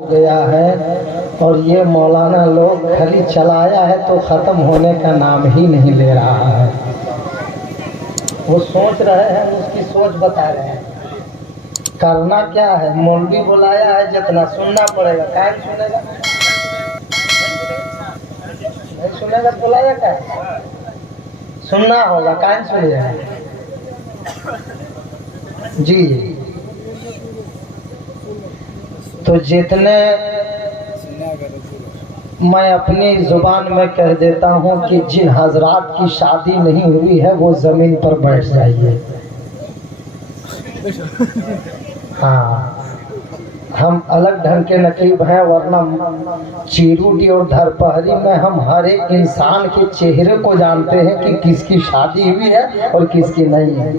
गया है और ये मौलाना लोग खाली चलाया है तो ख़त्म होने का नाम ही नहीं ले रहा है। वो सोच रहे हैं, उसकी सोच बता रहे हैं। करना क्या है, मौलवी बुलाया है, जितना सुनना पड़ेगा। क्या सुनेगा, नहीं सुनेगा, बुलाया क्या सुनना होगा, क्या सुनेगा जी। तो जितने मैं अपनी ज़ुबान में कह देता हूँ कि जिन हजरात की शादी नहीं हुई है वो ज़मीन पर बैठ जाइए। हाँ, हम अलग ढंग के नकीब हैं, वरना चीरूडी और धरपहरी में हम हर एक इंसान के चेहरे को जानते हैं कि किसकी शादी हुई है और किसकी नहीं है।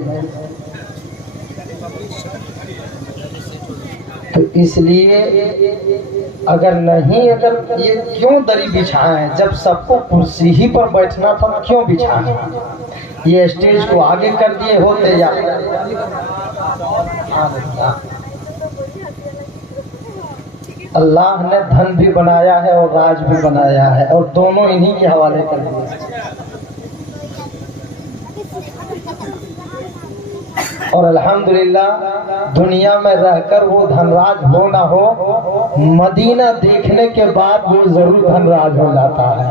तो इसलिए अगर ये क्यों दरी बिछाएं, जब सबको कुर्सी ही पर बैठना था क्यों बिछाएं। ये स्टेज को आगे कर दिए होते या अल्लाह ने धन भी बनाया है और राज भी बनाया है और दोनों इन्हीं के हवाले कर दिए। और अल्हम्दुलिल्लाह दुनिया में रहकर वो धनराज हो ना हो, मदीना देखने के बाद वो जरूर धनराज हो जाता है।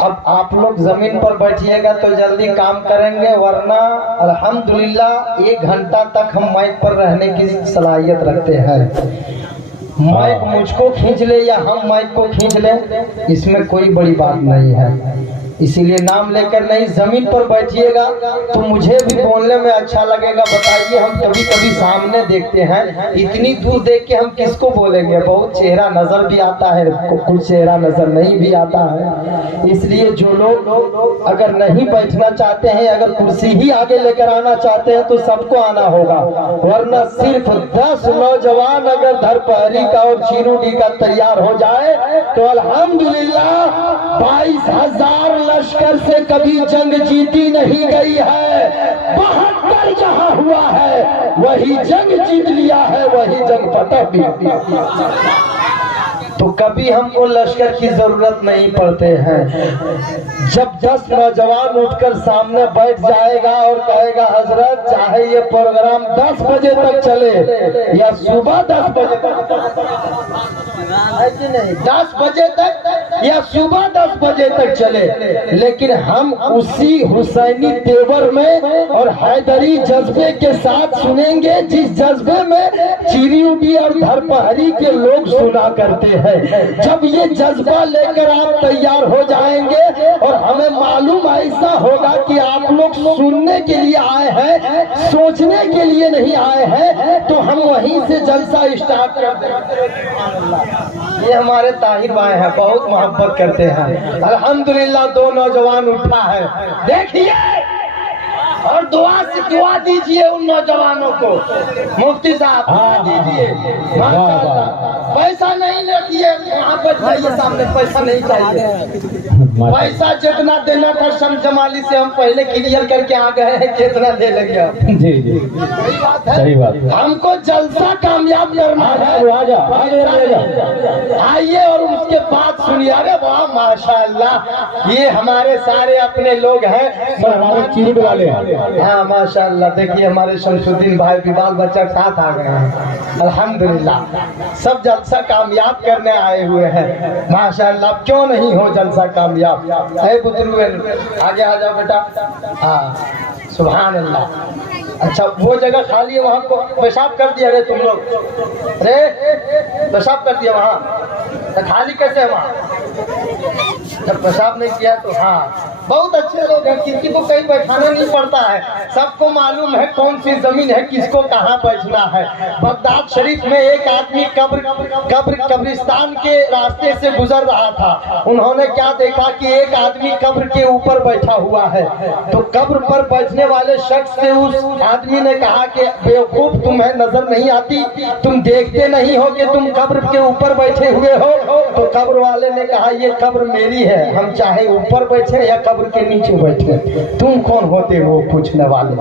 अब आप लोग जमीन पर बैठिएगा तो जल्दी काम करेंगे, वरना अल्हम्दुलिल्लाह 1 घंटा तक हम माइक पर रहने की सलाहियत रखते हैं। माइक मुझको खींच ले या हम माइक को खींच ले, इसमें कोई बड़ी बात नहीं है। इसीलिए नाम लेकर नहीं, जमीन पर बैठिएगा तो मुझे भी बोलने में अच्छा लगेगा। बताइए, हम कभी कभी सामने देखते हैं, इतनी दूर देख के हम किसको बोलेंगे। बहुत चेहरा नजर भी आता है, कुछ चेहरा नजर नहीं भी आता है। इसलिए जो लोग अगर नहीं बैठना चाहते हैं, अगर कुर्सी ही आगे लेकर आना चाहते हैं तो सबको आना होगा, वरना सिर्फ 10 नौजवान अगर धरपहरी का और चीरूडी का तैयार हो जाए तो अल्हम्दुलिल्लाह 22,000 लश्कर से कभी जंग जीती नहीं गई है। 72 जहां हुआ है वही जंग जीत लिया है, वही जंग फतह भी। तो कभी हमको लश्कर की जरूरत नहीं पड़ते हैं। जब 10 नौजवान उठकर सामने बैठ जाएगा और कहेगा हजरत चाहे ये प्रोग्राम 10 बजे तक चले या सुबह 10 बजे तक, है कि नहीं, 10 बजे तक या सुबह 10 बजे तक चले, लेकिन हम उसी हुसैनी तेवर में और हैदरी जज्बे के साथ सुनेंगे जिस जज्बे में चीरूडी और धरपहरी के लोग सुना करते हैं। जब ये जज्बा लेकर आप तैयार हो जाएंगे और हमें मालूम ऐसा होगा कि आप लोग सुनने के लिए आए हैं, सोचने के लिए नहीं आए हैं, तो हम वहीं से जलसा स्टार्ट कर देंगे। ये हमारे ताहिर भाई हैं, बहुत मोहब्बत करते हैं। अल्हम्दुलिल्लाह 2 नौजवान उठा है, देखिए, और दुआ दीजिए उन नौजवानों को। मुफ्ती साहब दीजिए, माशाअल्लाह। पैसा नहीं लेती है, यहाँ पर जाइए, सामने पैसा नहीं चाहिए। पैसा जितना देना था शम्स जमाली से हम पहले क्लियर करके आ गए हैं, कितना दे लेंगे आप? जी जी, सही बात है, सही बात। हमको जलसा कामयाब करना है। आइए और उसके बाद सुनिए। अरे वाह माशाअल्लाह, ये हमारे सारे अपने लोग हैं, हमारे चीरूड वाले हैं। हाँ माशाअल्लाह, देखिए हमारे शमसुद्दीन भाई भी बाल बच्चा साथ आ गए हैं। अल्हम्दुलिल्लाह सब जलसा कामयाब करने आए हुए हैं माशाअल्लाह। क्यों नहीं हो जलसा कामयाब? है बुजुर्ग, आगे आ जाओ बेटा। हाँ सुभान अल्लाह। अच्छा, वो जगह खाली है, वहाँ को पेशाब कर दिया रे तुम लोग, अरे पेशाब कर दिया वहाँ, तो खाली कैसे है वहाँ? जब पेशाब नहीं किया तो हाँ, बहुत अच्छे लोग हैं, किसी को कहीं बैठाना नहीं पड़ता है, सबको मालूम है कौन सी जमीन है, किसको कहाँ बैठना है। बगदाद शरीफ में एक आदमी कब्रिस्तान के रास्ते से गुजर रहा था। उन्होंने क्या देखा कि एक आदमी कब्र के ऊपर बैठा हुआ है। तो कब्र पर बैठने वाले शख्स से उस आदमी ने कहा कि बेवकूफ, तुम्हें नजर नहीं आती, तुम देखते नहीं हो कि तुम कब्र के ऊपर बैठे हुए हो? तो कब्र वाले ने कहा ये कब्र मेरी है, हम चाहे ऊपर बैठे या कब्र के नीचे बैठे, तुम कौन होते हो पूछने वाले।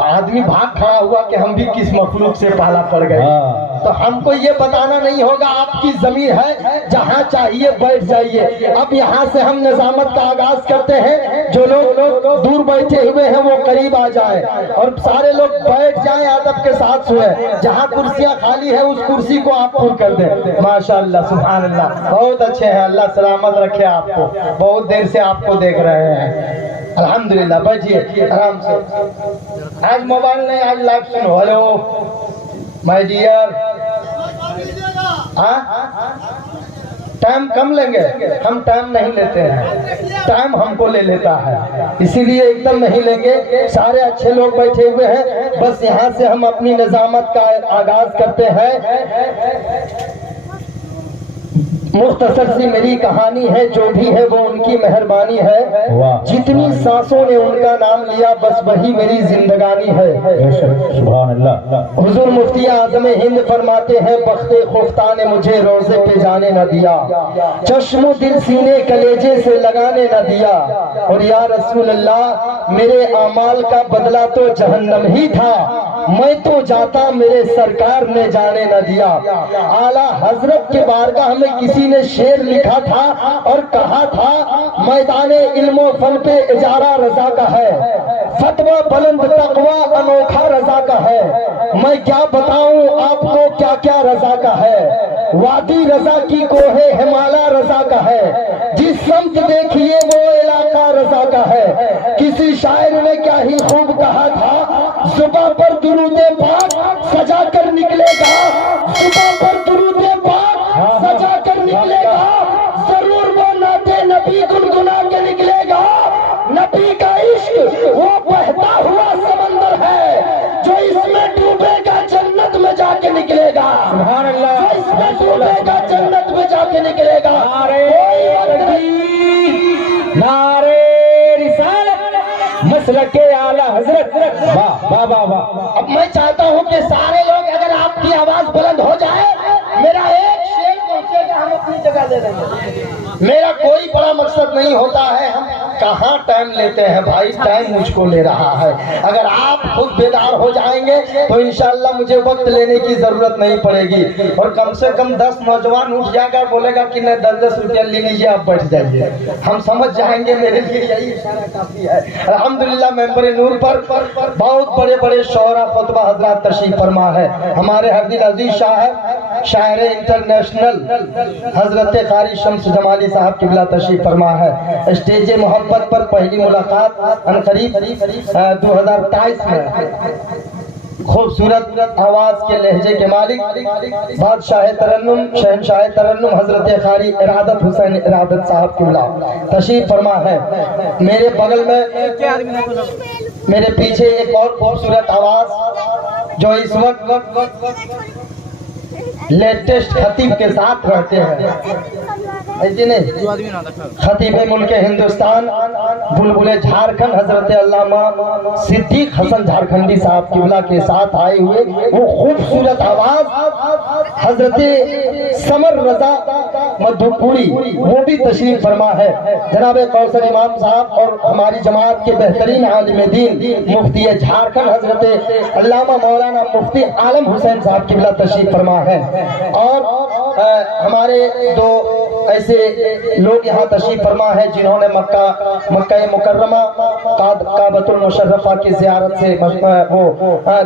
आदमी भाग खड़ा हुआ कि हम भी किस मखलूक से पाला पड़ गए। तो हमको ये बताना नहीं होगा, आपकी जमीन है, जहाँ चाहिए बैठ जाइए। अब यहाँ से हम निजामत का आगाज करते हैं। जो लोग दूर बैठे हुए हैं वो करीब आ जाए और सारे लोग बैठ जाएं, अदब के साथ सुने। जहाँ कुर्सियाँ खाली है उस कुर्सी को आप पूर्ण कर दें। माशाअल्लाह, सुभान अल्लाह, बहुत अच्छे हैं, अल्लाह सलामत रखे आपको। बहुत देर से आपको देख रहे हैं, अल्हम्दुलिल्लाह। बैठिए आराम से। आज मोबाइल नहीं, आज लाइव सुनो। हेलो माय डियर, टाइम कम लेंगे, हम टाइम नहीं लेते हैं, टाइम हमको ले लेता है, इसीलिए एकदम नहीं लेंगे। सारे अच्छे लोग बैठे हुए हैं, बस यहाँ से हम अपनी निजामत का आगाज करते हैं। मुख्तसर सी मेरी कहानी है, जो भी है वो उनकी मेहरबानी है। जितनी सांसों ने उनका नाम लिया बस वही मेरी जिंदगानी है। सुभान अल्लाह। हुजूर मुफ्ती आज़म हिंद फरमाते हैं, बख्ते खुफ्ता ने मुझे रोजे पे जाने न दिया, चश्मो दिल सीने कलेजे से लगाने न दिया। और या रसूल अल्लाह, मेरे अमाल का बदला तो जहन्नम ही था, मैं तो जाता मेरे सरकार ने जाने न दिया। आला हजरत के बारगाह में किसी ने शेर लिखा था और कहा था, मैदाने इल्मो फन पे इजारा रजा का है, फतवा बुलंद तकवा अनोखा रजा का है। मैं क्या बताऊं आपको क्या क्या रजा का है, वादी रजा की कोहे हिमालय रजा का है, जिस समत देखिए वो इलाका रजा का है। किसी शायर ने क्या ही खूब कहा था, जुबां पर दुरूदे पाक सजा कर निकलेगा, जुबां पर दुरूदे पाक सजा कर निकलेगा, जरूर वो नाते नबी गुनगुना के निकलेगा। नबी का इश्क वो बहता हुआ समंदर है, जो इसमें डूबेगा जन्नत में जाके निकलेगा। सुभान अल्लाह। जो इसमें डूबेगा जन्नत में जाके निकलेगा। नारे रिसालत, मसलके आला हजरत। वाह वाह वाह वाह। अब मैं चाहता हूँ कि सारे लोग, अगर आपकी आवाज बुलंद हो जाए, मेरा एक शेर पहुंचेगा, हम अपनी जगह ले लेंगे। मेरा कोई बड़ा मकसद नहीं होता है, हम कहाँ टाइम लेते हैं भाई, टाइम मुझको ले रहा है। अगर आप खुद बेदार हो जाएंगे तो इंशाअल्लाह मुझे वक्त लेने की जरूरत नहीं पड़ेगी। और कम से कम 10 नौजवान उठ जाएगा, बोलेगा कि नहीं 10-10 रुपया ले लीजिए, आप बैठ जाइए, हम समझ जाएंगे मेरे लिए यही इशारा काफी है। अल्हम्दुलिल्लाह, मेंबर नूर पर बहुत बड़े बड़े शौरा फतवा हजरात तशरीफ फरमा है। हमारे हरदिल अजीज शायर इंटरनेशनल हजरत कारी शम्स जमाली साहब किबला तशरीफ फरमा है। स्टेज मोहब्बत पर पहली मुलाकात अनकरीब 2023 में खूबसूरत आवाज के लहजे के मालिक बादशाह तरन्नुम शहनशाह तरन्नुम हजरत कारी इरादत हुसैन इरादत साहब किबला तशरीफ फरमा है। मेरे बगल में, मेरे पीछे एक और खूबसूरत आवाज जो इस वक्त लेटेस्ट खतीब के साथ रहते हैं, ऐसे नहीं, खतीब मुल्के हिंदुस्तान बुलबुले झारखंड हजरत अल्लामा सिद्दीक हसन झारखंडी साहब किबला के साथ आए हुए वो खूबसूरत आवाज हजरत समर रजा मधुपुरी, वो भी तशरीफ फरमा है। जनाब कौसर इमाम साहब और हमारी जमात के बेहतरीन आलिम दीन मुफ्ती झारखंड हजरत अल्लामा मौलाना मुफ्ती आलम हुसैन साहब किबला तशरीफ फरमा है। और हमारे दो ऐसे लोग यहाँ तशरीफ फरमा है जिन्होंने मक्का मुकर्रमा काबतुल मुशर्रफा की ज़ियारत से वो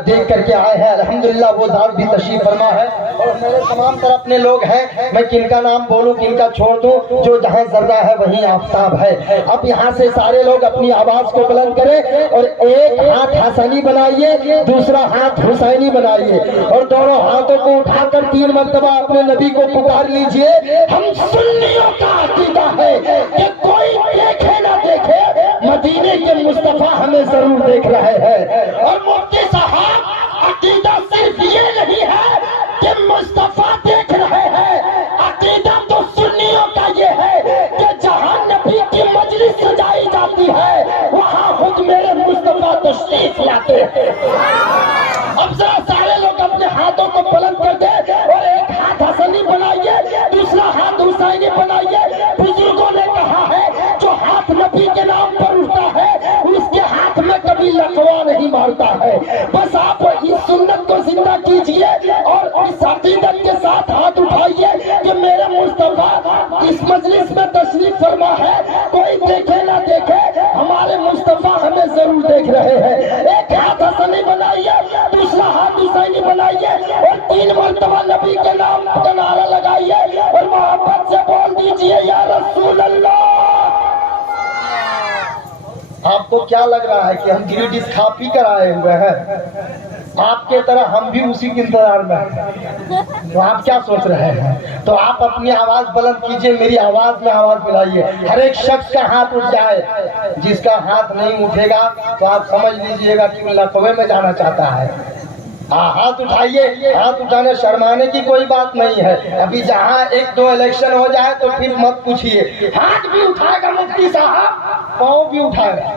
देख करके आए हैं। अल्हम्दुलिल्लाह वो ज़ात भी तशरीफ फरमा है। और मेरे तमाम तरह अपने लोग हैं, मैं किनका नाम बोलूं किनका छोड़ दूं, जो जहाँ जर्रा है वहीं आफताब है। अब यहाँ से सारे लोग अपनी आवाज को बुलंद करें और एक हाथ हसनी बनाइए, दूसरा हाथ हुसैनी बनाइए और दोनों हाथों को उठाकर 3 मरतबा अपने नबी को पुकार लीजिए। हम सुन्नियों का अकीदा है कि कोई देखे ना देखे, मदीने के मुस्तफा हमें जरूर देख रहे हैं। और मुफ्ती साहब, अकीदा सिर्फ ये नहीं है कि मुस्तफा देख रहे हैं, अकीदा तो सुन्नियों का ये है कि जहां नबी की मजलिस सजाई जाती है वहां खुद मेरे मुस्तफा तशरीफ लाते हैं। अब जरा सारे लोग अपने हाथों को बुलंद कर दे और एक हाथ हसनी बनाइए, दूसरा हाथ हुसैनी बनाइए। बुजुर्गों ने कहा तशरीफ फरमा है। कोई देखे ना देखे, हमारे मुस्तफा हमें जरूर देख रहे हैं। एक हाथ हसनी बनाइए, दूसरा हाथ हुसैनी बनाइए और 3 मरतबा नबी के नाम का नारा लगाइए और मोहब्बत से बोल दीजिए या रसूल अल्लाह। आपको क्या लग रहा है कि हम गिरिडीह खा पी कर आए हुए हैं? आपके तरह हम भी उसी के इंतजार में हैं। तो आप क्या सोच रहे हैं? तो आप अपनी आवाज बुलंद कीजिए, मेरी आवाज में आवाज मिलाइए। हर एक शख्स का हाथ उठ जाए। जिसका हाथ नहीं उठेगा तो आप समझ लीजिएगा कि लकवे में जाना चाहता है। हाथ उठाइए। हाथ उठाने शर्माने की कोई बात नहीं है। अभी जहाँ 1-2 इलेक्शन हो जाए तो फिर मत पूछिए। हाथ भी उठाएगा मुफ्ती साहब, पाँव भी उठाएगा।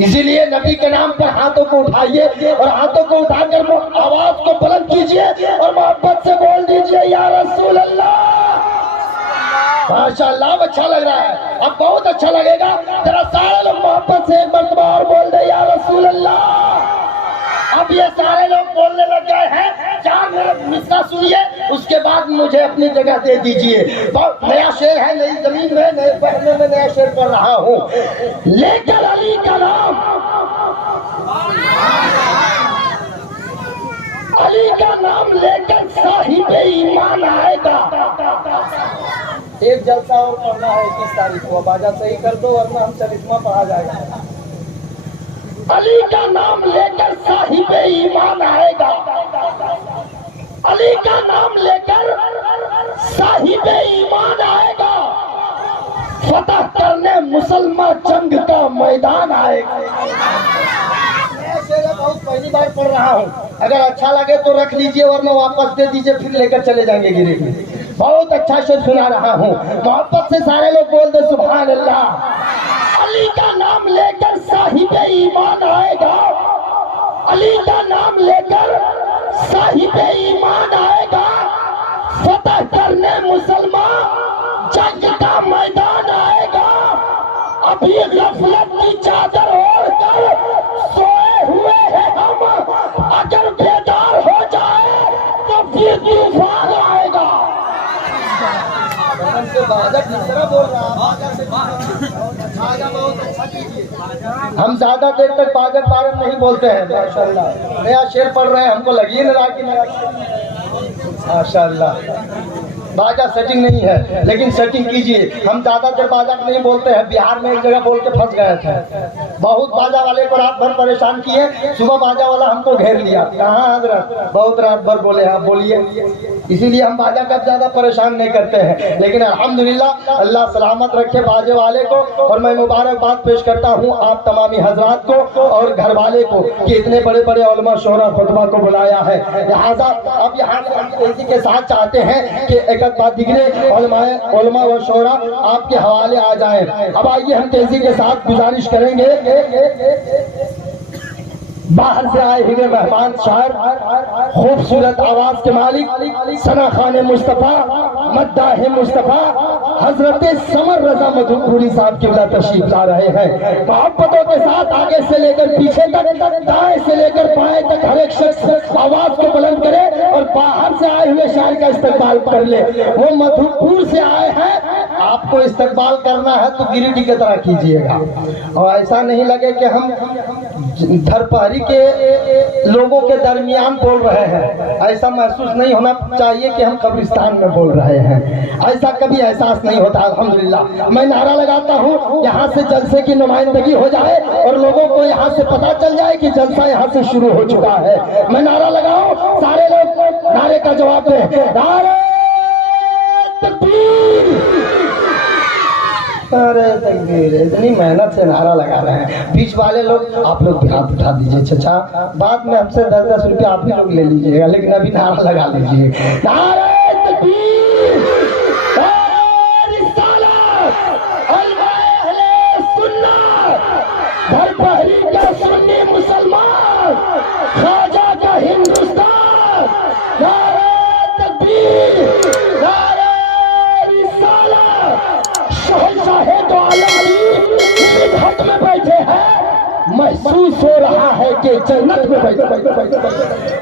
इसीलिए नबी के नाम पर हाथों को उठाइए और हाथों को उठाकर आवाज को बुलंद कीजिए और मोहब्बत से बोल दीजिए या रसूल अल्लाह। माशाअल्लाह, अच्छा लग रहा है। अब बहुत अच्छा लगेगा। जरा सारे लोग मोहब्बत से एक मरतबा और बोल दे या रसूल अल्लाह। अब ये सारे लोग बोलने लग गए हैं। 4 मिनट मिसरा सुनिए, उसके बाद मुझे अपनी जगह दे दीजिए। बहुत नया शेर है, नई जमीन में नए पढ़ने में नया शेर पढ़ रहा हूँ। लेकर अली का नाम, अली का नाम लेकर साहिब ईमान आएगा। एक जलसा और पढ़ना है 21 तारीख को। बाजा सही कर दो वरना हम चलिस्मा पढ़ा जाएगा। अली का नाम लेकर साहिब ईमान आएगा। अली का नाम लेकर साहिब ईमान आएगा। फतह करने मुसलमान जंग का मैदान आएगा। बहुत पहली बार पढ़ रहा हूँ। अगर अच्छा लगे तो रख लीजिए वरना वापस दे दीजिए, फिर लेकर चले जाएंगे गिरिडीह। बहुत अच्छा शेर सुना रहा हूँ। मोहब्बत से सारे लोग बोल दे सुभान अल्लाह। अली का नाम लेकर साहिब ईमान आएगा। अली का नाम लेकर साहिब ईमान आएगा। फतह करने मुसलमान जंग का मैदान आएगा। अभी गफलत की चादर ओढ़कर सोए हुए हैं हम। अगर बेदार हो जाए तो फिर तूफान आएगा। हम ज्यादा देर तक बागत बारत नहीं बोलते हैं। माशाअल्लाह, नया शेर पढ़ रहे हैं, हमको लगी ना कि माशाअल्लाह। बाजा सेटिंग नहीं है लेकिन सेटिंग कीजिए। हम ज्यादा देर बाजा नहीं बोलते हैं। बिहार में एक जगह बोल के फंस गए थे। बहुत बाजा वाले को रात भर परेशान किए। सुबह बाजा वाला हमको घेर लिया। कहाँ हजरत, बहुत रात भर बोले आप बोलिए। इसीलिए हम बाजा का ज्यादा परेशान नहीं करते हैं। लेकिन अल्हम्दुलिल्लाह अल्लाह सलामत रखे बाजे वाले को। और मैं मुबारकबाद पेश करता हूँ आप तमामी हजरात को और घर वाले को कि इतने बड़े बड़े उलमा शोरा खुतबा को बुलाया है। लिहाजा अब यहाँ से हम तेजी के साथ चाहते हैं कि एक बात दिखने उलमा व शोरा आपके हवाले आ जाए। अब आइए हम तेजी के साथ गुजारिश करेंगे। बाहर से आए हुए मेहमान शायर, खूबसूरत आवाज के मालिक सना खाने मुस्तफा मद्दाह मुस्तफा हजरत समर रजा मधुपुरी साहब की वजह तशरीफ ला रहे हैं। मोहब्बतों के साथ आगे से लेकर पीछे तक, दाएं से लेकर बाएं तक हर एक शख्स आवाज को बुलंद करे और बाहर से आए हुए शायर का इस्तकबाल कर ले। वो मधुपुर से आए हैं, आपको इस्तकबाल करना है तो गिरिडीह की तरह कीजिएगा। और ऐसा नहीं लगे कि हम धरपहरी के लोगों के दरमियान बोल रहे हैं। ऐसा महसूस नहीं होना चाहिए कि हम कब्रिस्तान में बोल रहे हैं। ऐसा कभी एहसास नहीं होता। अल्हम्दुलिल्लाह मैं नारा लगाता हूँ यहाँ से जलसे की नुमाइंदगी हो जाए और लोगों को यहाँ से पता चल जाए कि जलसा यहाँ से शुरू हो चुका है। मैं नारा लगाऊं, सारे लोग नारे का जवाब दें। नारे तकबीर। अरे तकबीर, इतनी मेहनत से नारा लगा रहे हैं। बीच वाले लोग आप लोग भी हाथ उठा दीजिए। चाचा बाद में हमसे 10-10 रुपया आप ही लोग ले लीजिएगा, लेकिन अभी नारा लगा लीजिए। नारे तकबीर, धरपहरी का सुन्नी मुसलमान, ख्वाजा का हिंदुस्तान। नारे तकबीर, नारे रिसालत। शहंशाहे दो आलम अली मिदहत में बैठे हैं, महसूस हो रहा है कि जन्नत में बैठे।